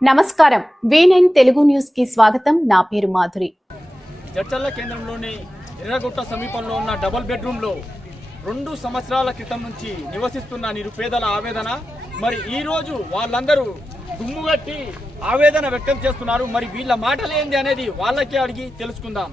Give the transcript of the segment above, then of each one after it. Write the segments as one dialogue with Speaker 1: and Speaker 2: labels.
Speaker 1: నమస్కారం. V nine Telugu న్యూస్కి స్వాగతం. నా పేరు మాధురి.
Speaker 2: జడ్చల్ల కేంద్రంలోని ఎర్రగుట్ట సమీపంలో ఉన్న డబుల్ బెడ్రూమ్లో రెండు సంవత్సరాల క్రితం నుంచి నివసిస్తున్న నిరుపేదల ఆవేదన మరి ఈ రోజు వాళ్ళందరూ దుమ్ముగట్టి ఆవేదన వ్యక్తం చేస్తున్నారు. మరి వీళ్ళ మాటలు ఏంది అనేది వాళ్ళకే అడిగి తెలుసుకుందాం.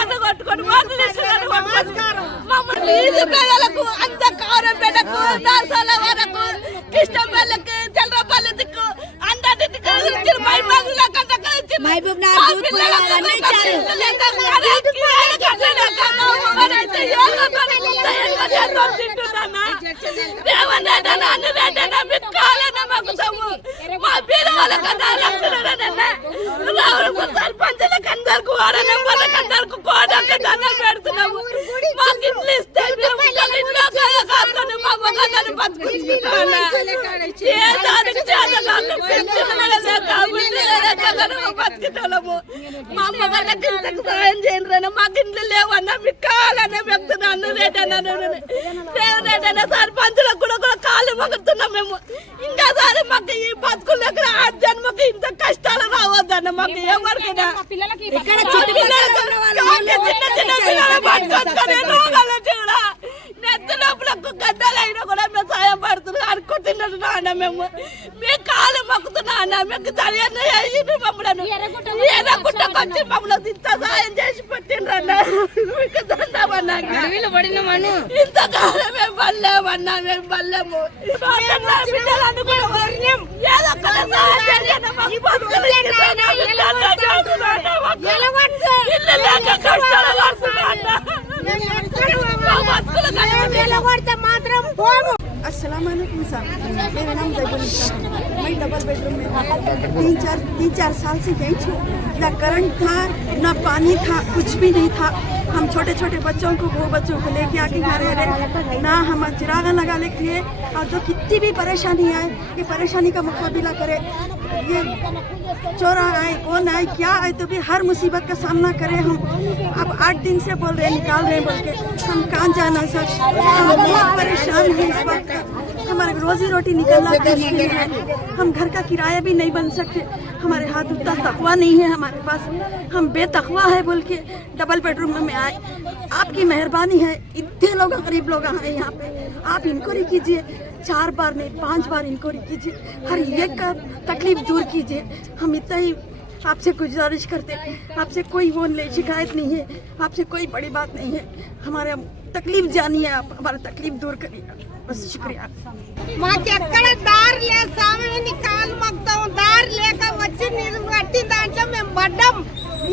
Speaker 3: ఇచ్చి గుత్తంతా ఈడ దోలాడుతుంది
Speaker 4: పేదలకు అంత కారం పెట్టకు దాసాల వరకు కృష్ణపల్లికి చంద్రపల్లికి అందరికి
Speaker 3: మహబూబ్ నగర్ దూత్ పోయారు, అన్నీ ఇచ్చారు.
Speaker 4: అందరికి వాడ నెంబర్లకు అందరికి కోడక దండం పెడుతున్నాము. మాకు ఇట్లు ఇస్తే మేము ఇంట్లో కాసుకొని మా మగదాన్ని బతుకుంటున్నాము ఏ దానికి చేతకాదు పెన్షన్ కూడా మా అమ్మగారికి ఇంతకు సాయం చేయండి మాకు ఇంట్లో లేవన్నా మీకు కావాలనే వ్యక్తున్నాను రేటన్నా రేటన్నా సర్పంచులకు కూడా కూడా మగుతున్నాం మేము. ఇంకా సరే మాకు ఈ బతుకులు ఆ జన్మకి ఇంత కష్టాలు రావద్దన్న మాకు ఎవరికైనా చిన్న చిన్న పిల్లలు పట్టుకొచ్చుకొని రోగాలు చూడ నెత్తి లోపలకు గడ్డలైనా కూడా మేము సాయం పడుతున్నాం అనుకుంటున్నాడు నాన్న మేము. మీ కాలు మొక్కుతున్నా అన్న మీకు తెలియదు అయ్యింది మమ్మల్ని. ఎర్రగుట్టకు వచ్చి మమ్మల్ని ఇంత సాయం చేసి పెట్టిండ్రు అన్న. మీకు దండమన్నా ఇంత కాలం మేము పడలేమన్నా మేము పడలేము. ఏదో ఒక ఇల్లు లేక కష్టాలు పడుతున్నా.
Speaker 3: మాత్రం పోము
Speaker 5: अस्सलाम वालेकुम साहब मेरा नाम जैबुल मैं डबल बेडरूम में हूँ। तीन चार तीन चार साल से यहीं छूँ। ना करंट था, ना पानी था, कुछ भी नहीं था। हम छोटे छोटे बच्चों को, वो बच्चों को लेके आके घर रहे ना हम चिरागा लगा लेके लिए, और जो कितनी भी परेशानी आए, ये परेशानी का मुकाबला करे। ये चोरा आए, कौन आए, क्या आए तो भी हर मुसीबत का सामना करें हम अब आठ दिन से बोल रहे निकाल रहे बोल के। हम कहाँ जाना सर? हम बहुत परेशान हैं इस वक्त हमारे रोजी रोटी निकलना मुश्किल है। हम घर का किराया भी नहीं बन सकते। हमारे हाथ उतना तकवा नहीं है हमारे पास। हम बेतकवा है बोल के डबल बेडरूम में आए। आपकी मेहरबानी है। इतने लोग गरीब लोग हैं यहाँ पे। आप इंक्वायरी कीजिए। चार बार नहीं पाँच बार इंक्वायरी कीजिए। हर एक का तकलीफ़ दूर कीजिए। हम इतना ही आपसे गुजारिश करते हैं। आपसे कोई वो नहीं शिकायत नहीं है। आपसे कोई बड़ी बात नहीं है। हमारे तकलीफ़ जानिए आप। हमारा तकलीफ़ दूर करिए
Speaker 3: మాకెక్కడ దారి కాలు మొత్తం దారి లేక వచ్చి నీరు మేము పడ్డాం.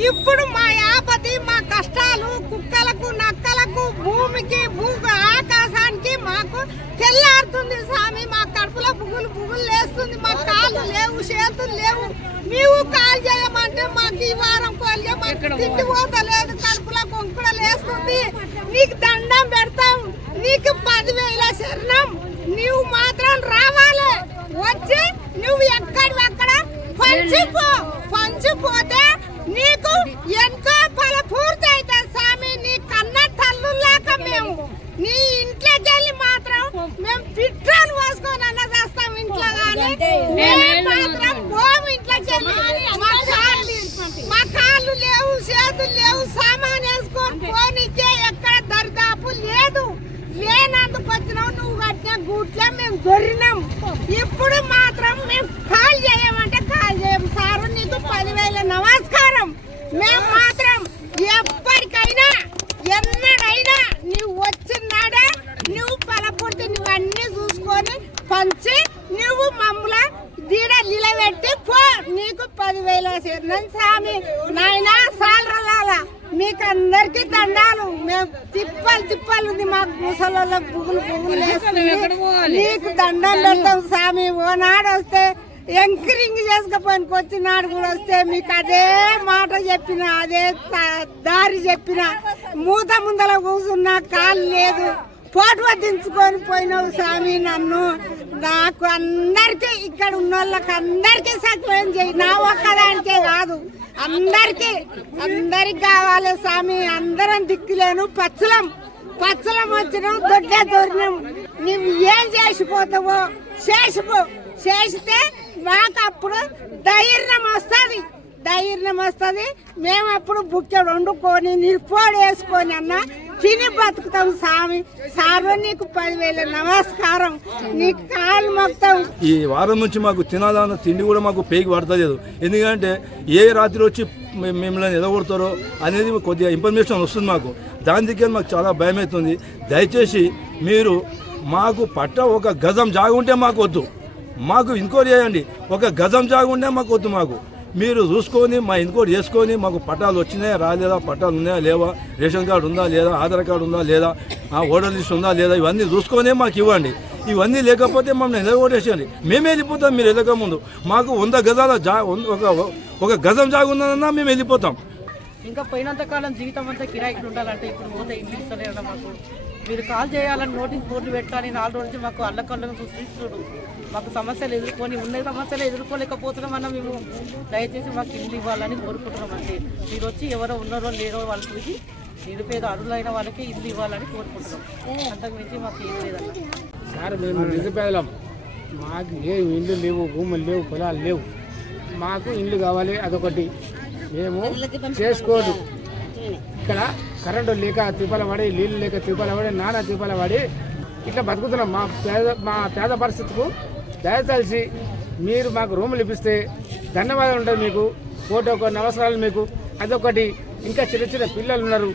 Speaker 3: ఇప్పుడు మా ఆపది మా కష్టాలు కుక్కలకు నక్కలకు భూమికి భూ ఆకాశానికి మాకు తెల్లారుతుంది స్వామి. మా కడుపులో బుగులు బుగులు లేస్తుంది మా కాళ్ళు లేవు చేతులు లేవు. నీవు కాల్ చేయమంటే మాకు ఈ వారం కాల్ చేయమంటే తిండి మేము మాత్రం ఎప్పటికైనా ఎన్నడైనా నువ్వు వచ్చినాడే నువ్వు పలపూర్తి నువ్వు అన్ని చూసుకొని పంచి నువ్వు మమ్మల దీడ నిలబెట్టి పో. నీకు పదివేల శరణం స్వామి. నాయనా సాలరాల మీకు అందరికి దండాలు. మేము తిప్పలు తిప్పలు ఉంది మాకు ముసలలో పువ్వులు పువ్వులు నీకు దండం పెడతాం స్వామి. ఓనాడు వస్తే ఎంకరింగ్ చేసుకపోయినకి వచ్చినాడు కూడా వస్తే మీకు అదే మాట చెప్పిన అదే దారి చెప్పిన మూత ముందల కూసున్నా కాలు లేదు. పోటు వడ్డించుకొని పోయినావు స్వామి నన్ను. నాకు అందరికీ ఇక్కడ ఉన్న వాళ్ళకి అందరికీ సత్యం చేయి. నా ఒక్కదానికే కాదు. అందరికీ అందరికి కావాలి స్వామి. అందరం దిక్కులేను. పచ్చలం పచ్చలం వచ్చినాం దొడ్డే దొరినాం నువ్వు ఏం చేసిపోతావో చేసిపో. చేస్తే మాకు అప్పుడు ధైర్యం వస్తుంది. ధైర్యం వస్తుంది. మేము అప్పుడు బుక్కెడు వండుకొని నిరుపోడు వేసుకొని అన్న తిని బతుకుతాం స్వామి. సారు నీకు పదివేల నమస్కారం. నీకు కాలు మొత్తం
Speaker 6: ఈ వారం నుంచి మాకు తినాలన్న తిండి కూడా మాకు పేగి పడతలేదు. ఎందుకంటే ఏ రాత్రి వచ్చి మిమ్మల్ని ఎదగొడతారో అనేది కొద్దిగా ఇన్ఫర్మేషన్ వస్తుంది మాకు. దాని దగ్గర మాకు చాలా భయం అవుతుంది దయచేసి మీరు మాకు పట్ట ఒక గజం జాగుంటే మాకు వద్దు. మాకు ఇంకోటి చేయండి. ఒక గజం జాగుండే మాకు వద్దు మాకు. మీరు చూసుకొని మా ఇంకోటి చేసుకొని మాకు పట్టాలు వచ్చినాయా రాలేదా పట్టాలు ఉన్నాయా లేవా రేషన్ కార్డు ఉందా లేదా ఆధార్ కార్డు ఉందా లేదా ఆ ఓటర్ లిస్ట్ ఉందా లేదా ఇవన్నీ చూసుకొనే మాకు ఇవ్వండి. ఇవన్నీ లేకపోతే మమ్మల్ని ఎదగొట్టేసేయండి మేమే వెళ్ళిపోతాం మీరు వెళ్ళక మాకు వంద గజాల జా ఒక ఒక గజం జాగుందన్నా మేము వెళ్ళిపోతాం.
Speaker 7: ఇంకా పోయినంత కాలం జీవితం అంతా కిరాయికి ఉండాలంటే ఇప్పుడు పోతే ఇల్లు మాకు. మీరు కాల్ చేయాలని నోటీస్ బోర్డు పెట్టాలని నాలుగు రోజుల నుంచి మాకు అల్లకల్లను సృష్టిస్తుడు మాకు సమస్యలు ఎదుర్కొని ఉన్న సమస్యలు ఎదుర్కోలేకపోతున్నాం అన్న మేము దయచేసి మాకు ఇల్లు ఇవ్వాలని కోరుకుంటున్నాం అండి మీరు వచ్చి ఎవరో ఉన్నారో లేరో వాళ్ళు చూసి నిరుపేద అరులైన వాళ్ళకి ఇల్లు ఇవ్వాలని కోరుకుంటున్నాం. అంతకు మించి మాకు ఏం లేదన్న.
Speaker 8: సార్ మేము నిరుపేదలం. మాకు ఏ ఇల్లు లేవు భూములు లేవు పొలాలు లేవు. మాకు ఇల్లు కావాలి అదొకటి. మేము చేసుకోదు. ఇక్కడ కరెంటు లేక తిప్పల పడి నీళ్ళు లేక తిప్పల పడి నానా తిప్పల పడి ఇట్లా బతుకుతున్నాం. మా పేద మా పేద పరిస్థితికి దయతలిసి మీరు మాకు రూములు ఇప్పిస్తే ధన్యవాదాలు ఉంటాయి మీకు. ఫోటో కొన్ని అవసరాలు మీకు. అదొకటి. ఇంకా చిన్న చిన్న పిల్లలు ఉన్నారు.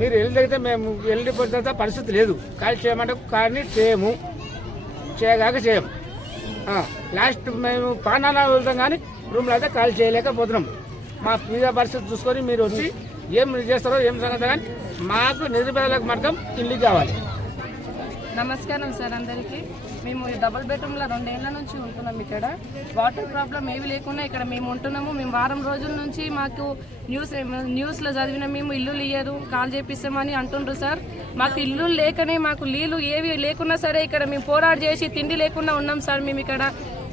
Speaker 8: మీరు వెళ్ళితే మేము వెళ్ళిపోయిన తర్వాత పరిస్థితి లేదు. కానీ చేయమంటే కానీ చేయము. చేయగాక చేయము లాస్ట్ మేము పానాలు వెళ్తాం కానీ రూమ్లో అయితే కాల్ చేయలేకపోతున్నాం. మా పీజా పరిస్థితి చూసుకొని మీరు వచ్చి ఏం చేస్తారో ఏం సంగతి కానీ మాకు నిరుపేదలకు మాత్రం ఇల్లు కావాలి.
Speaker 9: నమస్కారం సార్ అందరికీ. మేము డబల్ డబుల్ బెడ్రూమ్లో రెండేళ్ళ నుంచి ఉంటున్నాం ఇక్కడ. వాటర్ ప్రాబ్లం ఏవి లేకుండా ఇక్కడ మేము ఉంటున్నాము. మేము వారం రోజుల నుంచి మాకు న్యూస్ న్యూస్లో చదివిన మేము ఇల్లులు ఇయ్యరు కాల్ చేపిస్తామని అంటుండ్రు సార్. మాకు ఇల్లు లేకనే మాకు నీళ్ళు ఏవి లేకున్నా సరే ఇక్కడ మేము పోరాడు చేసి తిండి లేకుండా ఉన్నాం సార్ మేము ఇక్కడ.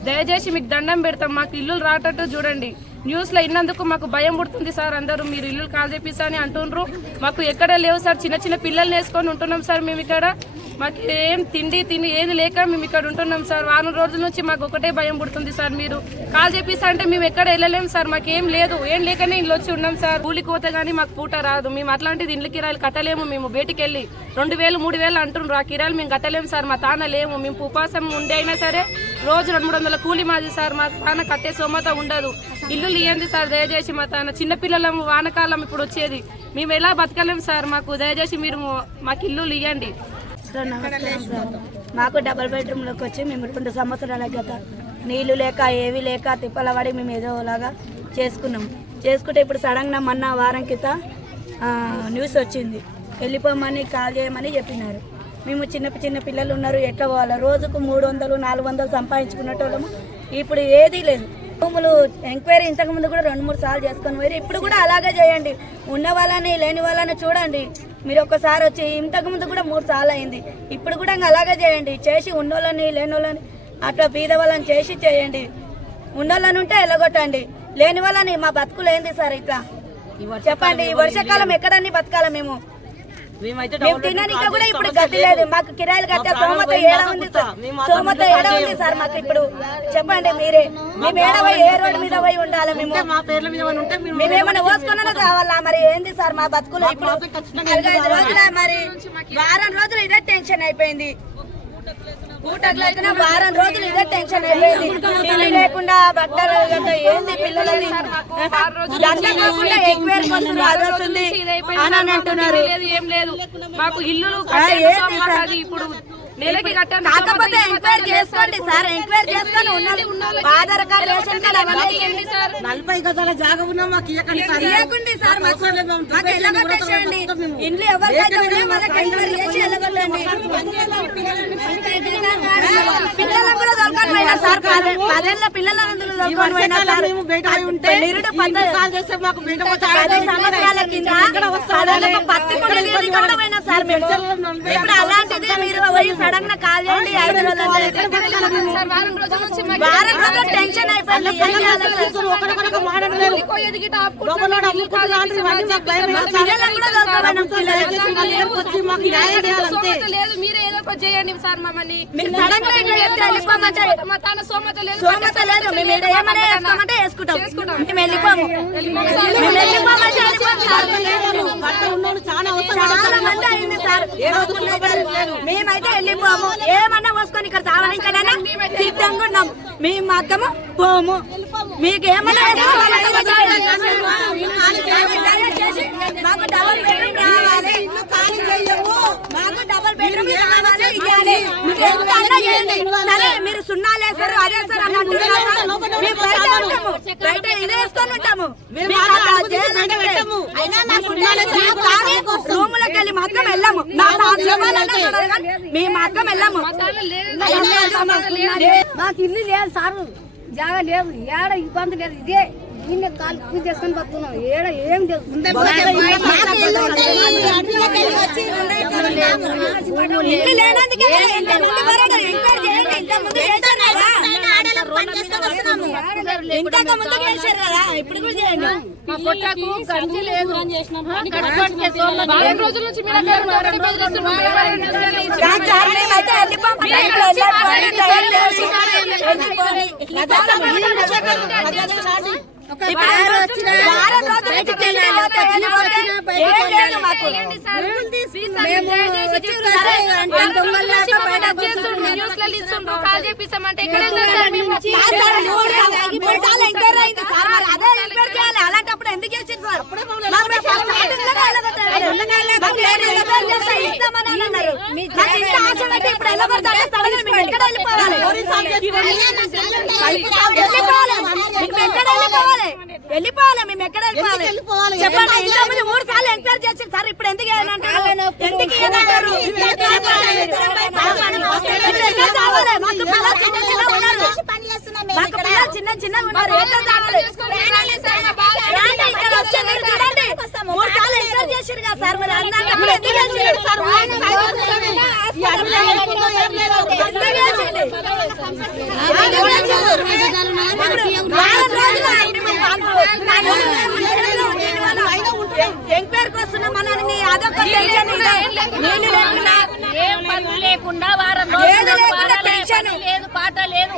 Speaker 9: దయచేసి మీకు దండం పెడతాం. మాకు ఇల్లులు రాటట్టు చూడండి. న్యూస్లో ఇన్నందుకు మాకు భయం పుడుతుంది సార్ అందరూ. మీరు ఇల్లు కాల్ చేపిస్తా అని అంటుండ్రు. మాకు ఎక్కడ లేవు సార్. చిన్న చిన్న పిల్లల్ని వేసుకొని ఉంటున్నాం సార్ మేము ఇక్కడ. మాకు ఏం తిండి తిండి ఏది లేక మేము ఇక్కడ ఉంటున్నాం సార్. వారం రోజుల నుంచి మాకు ఒకటే భయం పుడుతుంది సార్ మీరు. కాల్ చేపిస్తా అంటే మేము ఎక్కడ వెళ్ళలేం సార్. మాకు ఏం లేదు. ఏం లేకనే ఇల్లు వచ్చి ఉన్నాం సార్. కూలికి పోతే కానీ మాకు పూట రాదు. మేము అట్లాంటిది ఇండ్ల కిరాయిలు కట్టలేము. మేము బయటికి వెళ్ళి రెండు వేలు మూడు వేలు అంటుండ్రు. ఆ కిరాయిలు మేము కట్టలేము సార్. మా తాన లేము. మేము ఉపాసం ఉండి అయినా సరే రోజు రెండు మూడు వందల కూలి మాది సార్. మా తాన కట్టే సోమత ఉండదు. ఇల్లు ఇయ్యండి సార్. దయచేసి మా తాన చిన్నపిల్లలం వానకాలం ఇప్పుడు వచ్చేది. మేము ఎలా బతకలేము సార్? మాకు దయచేసి మీరు మాకు ఇల్లు ఇయ్యండి
Speaker 10: సార్ సార్. మాకు డబుల్ బెడ్రూమ్లోకి వచ్చి మేము రెండు సంవత్సరాల గత నీళ్ళు లేక ఏవి లేక తిప్పల పడి మేము ఏదోలాగా చేసుకున్నాం. చేసుకుంటే ఇప్పుడు సడన్గా మొన్న వారం క్రితం న్యూస్ వచ్చింది. వెళ్ళిపోమని కాల్ చేయమని చెప్పినారు. మేము చిన్న చిన్న పిల్లలు ఉన్నారు ఎట్లా పోవాలి? రోజుకు మూడు వందలు నాలుగు వందలు సంపాదించుకునేటోళ్ళము. ఇప్పుడు ఏదీ లేదు. భూములు ఎంక్వైరీ ఇంతకుముందు కూడా రెండు మూడు సార్లు చేసుకొని పోయి ఇప్పుడు కూడా అలాగే చేయండి. ఉన్న వాళ్ళని లేని వాళ్ళని చూడండి. మీరు ఒక్కసారి వచ్చి ఇంతకుముందు కూడా మూడు సార్లు అయింది. ఇప్పుడు కూడా ఇంకా అలాగే చేయండి. చేసి ఉన్నోళ్ళని లేని వాళ్ళని అట్లా బీద వాళ్ళని చేసి చేయండి. ఉన్నోళ్ళని ఉంటే ఎలగొట్టండి. లేని వాళ్ళని మా బతుకులు ఏంది సార్ ఇట్లా? చెప్పండి. ఈ వర్షాకాలం ఎక్కడని బతకాల మేము? మేము తినడానికి కూడా ఇప్పుడు గతి లేదు. మాకు కిరాయిలు కట్టే సోమత ఏడ ఉంది సార్? సోమత ఏడ ఉంది సార్ మాకు ఇప్పుడు? చెప్పండి మీరే. మేము ఏడ పోయి ఏ రోడ్డు మీద పోయి ఉండాలి మేము?
Speaker 7: మా పేర్ల మీద ఏమైనా ఉంటే మీరు
Speaker 10: మేము ఏమైనా పోసుకున్నా కావాలా మరి? ఏంది సార్ మా బతుకులు ఇప్పుడు? నాలుగైదు రోజుల మరి? వారం రోజులు ఇదే టెన్షన్ అయిపోయింది. పూటకు లేచిన వారం రోజులు ఇదే టెన్షన్ అయిపోయింది. లేకుండా బట్టలు లేకుండా ఏంది వస్తుంది. అని అంటున్నారు.
Speaker 9: ఏం లేదు. మాకు? అది ఇప్పుడు నెలకి కట్టండి
Speaker 10: కాకపోతే ఎంక్వైరీ చేసుకోండి సార్ ఎంక్వైరీ చేసుకొని ఉన్నది? ఆధార్ కార్డు రేషన్ కార్డు అవన్నీ
Speaker 9: ఇవ్వండి సార్?
Speaker 11: నలభై గదాల జాగా ఉన్నా మాకు ఇవ్వకండి సార్.
Speaker 10: ఇవ్వకండి సార్? మాకు మాకు ఎల్లగొట్టేసేయండి ఇంట్లో ఎవరికైతే ఉన్నాయో వాళ్ళకి ఎంక్వైరీ చేసి ఎల్లగొట్టండి పిల్లలకు కూడా దొరకని పోయినా సార్. పదే- పదేళ్ళ పిల్లలను ఎందుకు దొరకని పోయినా సార్.
Speaker 11: మేము బయట పోయి ఉంటే
Speaker 10: నిరుడు పద్ద-
Speaker 11: కాల్ చేస్తే మాకు బయట పోతే
Speaker 10: పది సంవత్సరాల కింద పదేళ్ళకు పత్తి కూడా సార్ ఇప్పుడు అలాంటిది మీరు సడన్గా కాల్ చేయండి ఐదు రోజులు
Speaker 9: సార్ వారం రోజుల
Speaker 10: టెన్షన్ అయిపోయింది.
Speaker 9: మీరే ఏదో ఒకటి చేయండి సార్ మమ్మల్ని. సోమత లేదు.
Speaker 10: సోమత లేదు మేము ఏమైనా వేసుకోమంటే వేసుకుంటాం. మేము వెళ్ళిపోము. వెళ్ళిపోము.
Speaker 11: చాలా
Speaker 10: మంది అయింది సార్ మేమైతే వెళ్ళిపోము ఏమన్నా పోసుకొని ఇక్కడ తావడానికైనా సిద్ధంగా ఉన్నాం మేము మాత్రము పోము మీకు ఏమన్నా మాకు డబల్ బెడ్రూమ్ రావాలి ఇవ్వాలి. మీరు ఎంత అన్నా చేయండి. సరే మీరు సున్నా లేసారు అదే సార్ అని అంటున్నారు సార్. మేము బయట ఉంటాము. బయట ఇదే వేసుకొని ఉంటాము. మీకు అట్లా చేయాలంటే అయినా మాకు మేము కానీ రూములకు వెళ్ళి మాత్రం వెళ్ళాము. మా కానీ మేము మాత్రం వెళ్ళాము.
Speaker 7: మాకు ఇల్లు లేదు సారు. జాగా లేదు. ఏడ ఇబ్బంది లేదు. ఇదే. దీన్ని కాలు పూజ చేసుకొని బతున్నాం ఏడ ఏం
Speaker 9: మా పొట్టకు గంజి లేదు రోజుల నుంచి
Speaker 10: మరి అలాంటప్పుడు ఎందుకు చేసింది సార్? ఎక్కడ వెళ్ళిపోవాలి? వెళ్ళిపోవాలి. మేము ఎక్కడ వెళ్ళిపోవాలి? వెళ్ళిపోవాలి? మేము ఎక్కడ వెళ్ళిపోవాలి చెప్పండి మూడు సార్లు ఎంక్వైరీ చేసింది సార్ ఇప్పుడు ఎందుకు ఏమంటారు ఎందుకు ఏమంటారు చిన్న చిన్న ఉన్నారు. ఇక్కడ. వచ్చి చూడండి మూడు సార్లు ఎంక్వైరీ చేసిరు కదా సార్ మీరు ఎందుకు చేసిరు సార్ ఎందుకు చేసిరు? అదొక టెన్షన్ లేకుండా
Speaker 6: ఏం పనులు లేకుండా వారం లేదు పాట లేదు